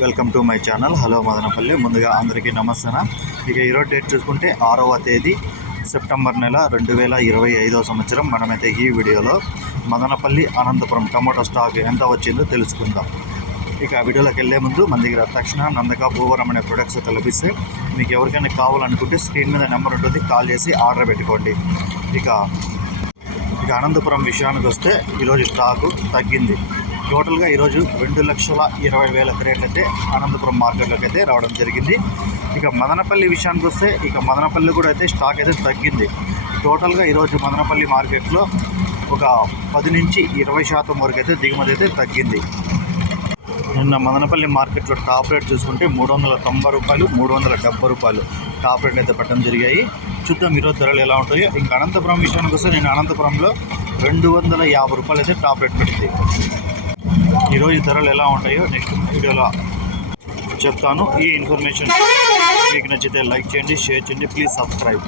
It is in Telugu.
Welcome to my channel. Hello Madanapalle. ముందుగా అందరికీ నమస్తే ఇక ఈరోజు డేట్ చూసుకుంటే ఆరవ తేదీ సెప్టెంబర్ నెల రెండు వేల ఇరవై ఐదో సంవత్సరం. మనమైతే ఈ వీడియోలో మదనపల్లి అనంతపురం టమాటో స్టాక్ ఎంత వచ్చిందో తెలుసుకుందాం. ఇక ఆ వీడియోలోకి వెళ్ళే ముందు మన దగ్గర తక్షణ నందక భూవరం అనే ప్రొడక్ట్స్ అయితే లభిస్తే మీకు ఎవరికైనా కావాలనుకుంటే స్క్రీన్ మీద నెంబర్ ఉంటుంది. కాల్ చేసి ఆర్డర్ పెట్టుకోండి. ఇక ఇక అనంతపురం విషయానికి వస్తే ఈరోజు స్టాకు తగ్గింది. టోటల్గా ఈరోజు రెండు లక్షల ఇరవై వేల క్రేట్లు అయితే అనంతపురం మార్కెట్లోకి అయితే రావడం జరిగింది. ఇక మదనపల్లి విషయానికి వస్తే ఇక మదనపల్లి కూడా అయితే స్టాక్ అయితే తగ్గింది. టోటల్గా ఈరోజు మదనపల్లి మార్కెట్లో ఒక పది నుంచి ఇరవై శాతం వరకు అయితే దిగుమతి అయితే తగ్గింది. నిన్న మదనపల్లి మార్కెట్లో టాప్ రేట్ చూసుకుంటే మూడు వందల తొంభై రూపాయలు మూడు వందల డెబ్బై రూపాయలు టాప్ రేట్ అయితే పట్టడం జరిగాయి. చూద్దాం ఈరోజు ధరలు ఎలా ఉంటాయో. ఇంకా అనంతపురం విషయానికి వస్తే నేను అనంతపురంలో రెండు వందల యాభై రూపాయలు అయితే టాప్ రేట్ పెట్టింది. ఈరోజు ధరలు ఎలా ఉంటాయో నెక్స్ట్ వీడియోలో చెప్తాను. ఈ ఇన్ఫర్మేషన్ మీకు నచ్చితే లైక్ చేయండి షేర్ చేయండి ప్లీజ్ సబ్స్క్రైబ్.